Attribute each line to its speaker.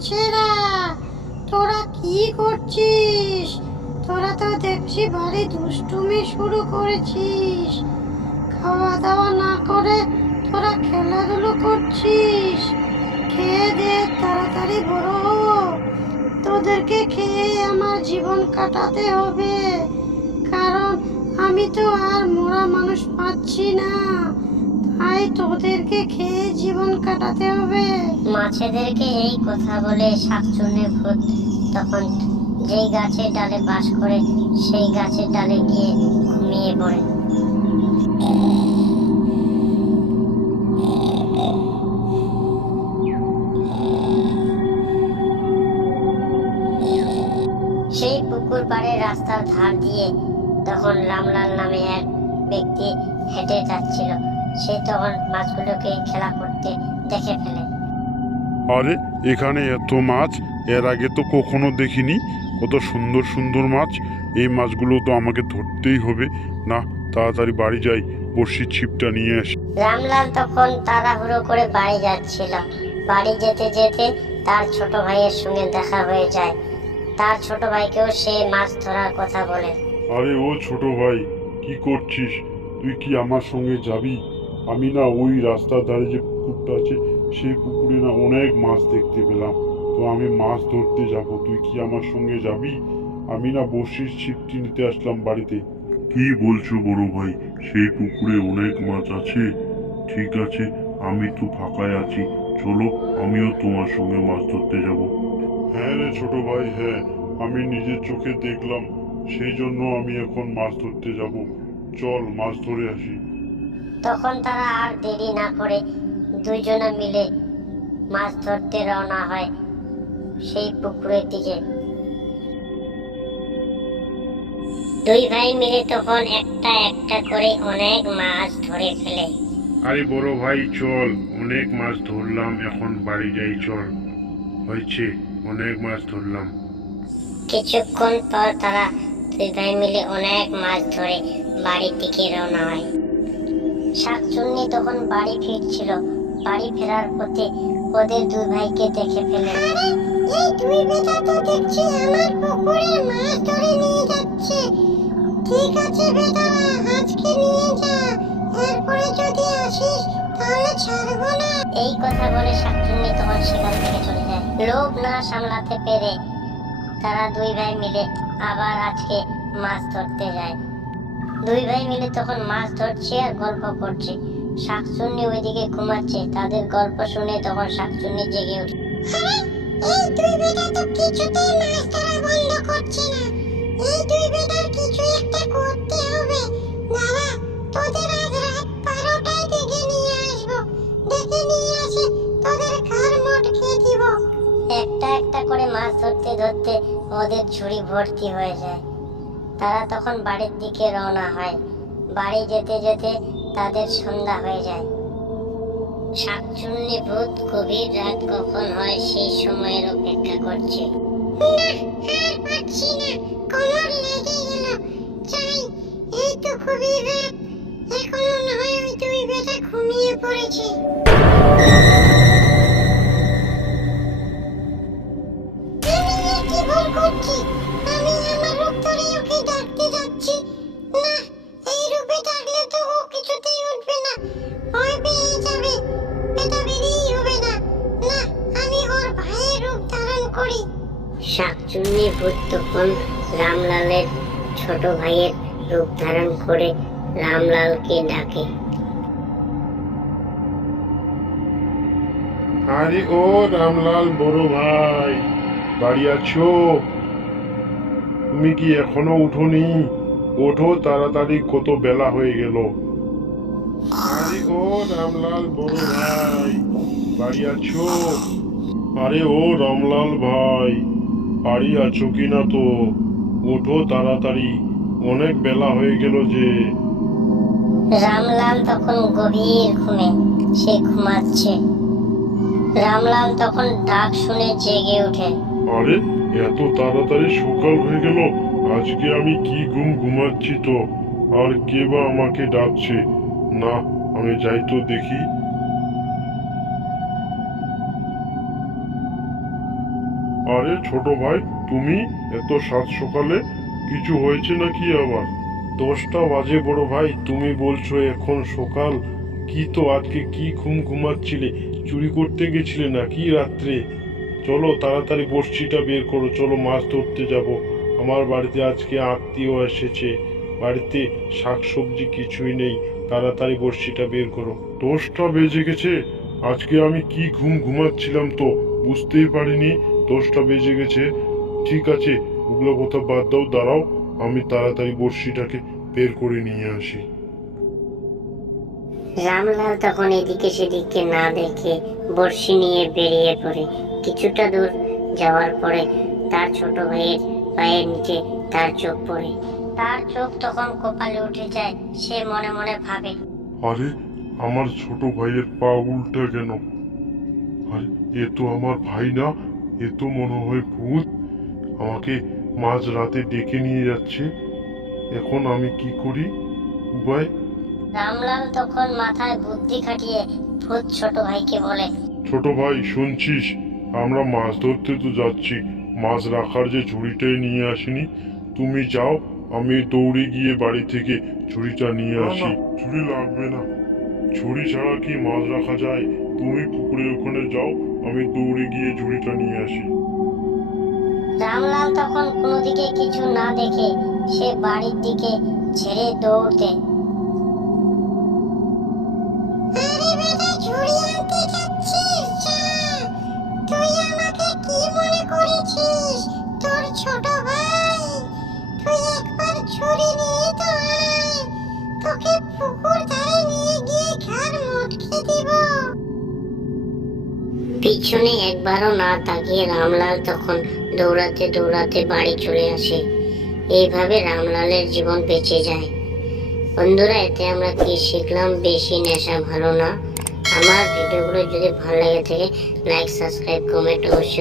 Speaker 1: মাছেরা, তোরা কি করছিস? তোরা তো দেখছি ভারী দুষ্টুমি শুরু করেছিস। খাওয়া দাওয়া না করে তোরা খেলাধুলো করছিস। খেয়ে দে, তাড়াতাড়ি বড় তোদেরকে খেয়ে আমার জীবন কাটাতে হবে। কারণ আমি তো আর মোরা মানুষ পাচ্ছি না। তাই তোদেরকে খেয়ে জীবন কাটাতে হবে।
Speaker 2: মাছেদেরকে এই কথা বলে শাকচুন্নি ভূত তখন যেই গাছের ডালে বাস করে, সেই গাছের ডালে গিয়ে ঘুমিয়ে পড়ে। সেই পুকুর পাড়ে রাস্তার ধার দিয়ে তখন রামলাল নামে এক ব্যক্তি হেঁটে যাচ্ছিল। সে তখন মাছগুলোকে খেলা করতে দেখে ফেলে।
Speaker 3: আরে এখানে এত মাছ? এর আগে তো কখনো দেখিনি। কত সুন্দর সুন্দর মাছ। এই মাছগুলো তো আমাকে ধরতেই হবে। না তাড়াতাড়ি বাড়ি যাই। বড়শির ছিপটা নিয়ে আসি।
Speaker 2: রামলাল তখন তাড়াহুড়ো করে বাড়ি যাচ্ছিল। বাড়ি যেতে যেতে তার ছোট ভাইয়ের সঙ্গে দেখা হয়ে যায়। তার ছোট ভাইকেও সে মাছ ধরার কথা বলে।
Speaker 3: আরে ও ছোট ভাই কি করছিস? তুই কি আমার সঙ্গে যাবি? আমি না ওই রাস্তার ধারে যে পুকুরটা আছে সেই পুকুরে না অনেক মাছ দেখতে পেলাম। তো আমি মাছ ধরতে যাব তুই কি আমার সঙ্গে যাবি? আমি না বড়শির ছিপটি নিতে আসলাম বাড়িতে। কি বলছো বড় ভাই? সেই পুকুরে অনেক মাছ আছে। ঠিক আছে আমি তো ফাঁকায় আছি। চলো আমিও তোমার সঙ্গে মাছ ধরতে যাব। হ্যাঁ রে ছোট ভাই হ্যাঁ আমি নিজের চোখে দেখলাম। সেই জন্য আমি এখন মাছ ধরতে যাব। চল মাছ ধরে আসি।
Speaker 2: তখন তারা আর দেরি না করে দুইজনে মিলে মাছ ধরতে রওনা হয় সেই পুকুরের দিকে। দুই ভাই মিলে তখন একটা একটা করে অনেক মাছ ধরে ফেলে।
Speaker 3: আরে বড় ভাই চল অনেক মাছ ধরলাম এখন বাড়ি যাই চল। হয়েছে অনেক মাছ ধরলাম।
Speaker 2: কিছুক্ষণ পর তারা দুই ভাই মিলে অনেক মাছ ধরে বাড়ির দিকে রওনা হয়। শাকচুন্নি তখন বাড়ি ফিরছিল। বাড়ি ফেরার পথে ওদের দুই ভাইকে দেখে ফেলে।
Speaker 1: এই দুই বেটা তো দেখছি আমার পুকুরে মাছ ধরে নিয়ে যাচ্ছে। ঠিক আছে আজকে নিয়ে যা। এরপরে যদি আসিস তাহলে ছাড়বো না।
Speaker 2: এই কথা বলে শাকচুন্নি তখন সেখান থেকে চলে যায়। লোভ না সামলাতে পেরে তারা দুই ভাই মিলে আবার আজকে মাছ ধরতে যায়। দুই ভাই মিলে তখন মাছ ধরছে আর গল্প করছে। শাকচুন্নি ওইদিকে ঘুমাচ্ছে তাদের গল্প শুনে তখন শাকচুন্নি জেগে ওঠে।
Speaker 1: এই দুই বেটা তো কিছুতেই মাছ ধরা বন্ধ করছে না। এই দুই বেটার কিছু একটা করতে হবে। দাঁড়া তোদের আজ রাত বারোটায় ডেকে নিয়ে আসব। ডেকে নিয়ে আসে তোদের ঘর মটকে দিব।
Speaker 2: একটা একটা করে মাছ ধরতে ধরতে ওদের ঝুড়ি ভর্তি হয়ে যায়। তারা তখন বাড়ির দিকে রওনা হয়। বাড়ি যেতে যেতে তাদের সন্ধ্যা হয়ে যায়। শাকচুন্নি ভূত গভীর রাত কখন হয় সেই সময়ের অপেক্ষা করছে।
Speaker 1: ঘুমিয়ে পড়েছে।
Speaker 2: শাকচুন্নি তখন রামলালের ছোট ভাইয়ের রূপ ধারণ করে রামলালকে ডাকে।
Speaker 3: আরে ও রামলাল বড় ভাই, বাড়ি আছো? তুমি কি এখনও উঠোনি? ওঠো তাড়াতাড়ি, কত বেলা হয়ে গেল। আরে ও রামলাল বড় ভাই, বাড়ি আছো? আরে ও রামলাল ভাই বাড়ি আছো কি না তো? ওঠো তাড়াতাড়ি। অনেক বেলা হয়ে গেল যে।
Speaker 2: রামলাল তখন গভীর ঘুমে সে ঘুমাচ্ছে। রামলাল তখন ডাক শুনে জেগে ওঠে।
Speaker 3: আরে এত তাড়াতাড়ি সকাল হয়ে গেল আজকে আমি কি ঘুম ঘুমাচ্ছি তো? আর কে বা আমাকে ডাকছে? না আমি যাই তো দেখি। আরে ছোট ভাই, তুমি? এত সাত সকালে কিছু হয়েছে নাকি আবার? দশটা বাজে বড় ভাই, তুমি বলছো এখন সকাল। কি তো আজকে কি ঘুম ঘুমাচ্ছিলে? চুরি করতে গেছিলে নাকি রাত্রে? চলো তাড়াতাড়ি বড়শিটা বের করো, চলো মাছ ধরতে যাব। আমার বাড়িতে আজকে আত্মীয় এসেছে। বাড়িতে শাকসবজি কিছুই নেই। তাড়াতাড়ি বড়শিটা বের করো। দশটা বেজে গেছে। আজকে আমি কি ঘুম ঘুমাচ্ছিলাম তো? বুঝতেই পারিনি। দশটা বেজে গেছে। ঠিক আছে ওগুলো কথা বাদ দাও দাঁড়াও আমি তাড়াতাড়ি বড়শিটাকে বের করে নিয়ে আসি।
Speaker 2: রামলাল তখন এদিকে সেদিকে না দেখে বড়শি নিয়ে বেরিয়ে পড়ে। কিছুটা দূর যাওয়ার পরে তার ছোট ভাইয়ের পায়ের নিচে তার চোখ পড়ে। তার চোখ তখন কপালে উঠে যায় সে মনে মনে ভাবে।
Speaker 3: আরে আমার ছোট ভাইয়ের পা উল্টা কেন? আরে এ তো আমার ভাই না এ তো মনে হয় ভূত। আমাকে মাঝ রাতে ডেকে নিয়ে যাচ্ছে। এখন আমি কি করি? উপায়
Speaker 2: রামলাল তখন মাথায় বুদ্ধি খাটিয়ে ভূত ছোট ভাইকে বলে
Speaker 3: ছোট ভাই শুনছিস? আমরা মাছ ধরতে তো যাচ্ছি। মাছ রাখার যে ঝুড়িটাই নিয়ে আসিনি। তুমি যাও আমি দৌড়ে গিয়ে বাড়ি থেকে ঝুড়িটা নিয়ে আসি। ঝুড়ি লাগবে না। ঝুড়ি ছাড়া কি মাছ রাখা যায়? তুমি পুকুরের ওখানে যাও আমি দৌড়ে গিয়ে ঝুড়িটা নিয়ে আসি।
Speaker 2: রামলাল তখন কোনো দিকে কিছু না দেখে সে বাড়ির দিকে ছেড়ে দৌড় দেয় পিছনে একবারও না তাকিয়ে রামলাল তখন দৌড়াতে দৌড়াতে বাড়ি চলে আসে। এইভাবে রামলালের জীবন বেঁচে যায়। বন্ধুরা, এতে আমরা কি শিখলাম? বেশি নেশা ভালো না। আমার ভিডিওগুলো যদি ভালো লাগে থাকে লাইক সাবস্ক্রাইব কমেন্ট অবশ্যই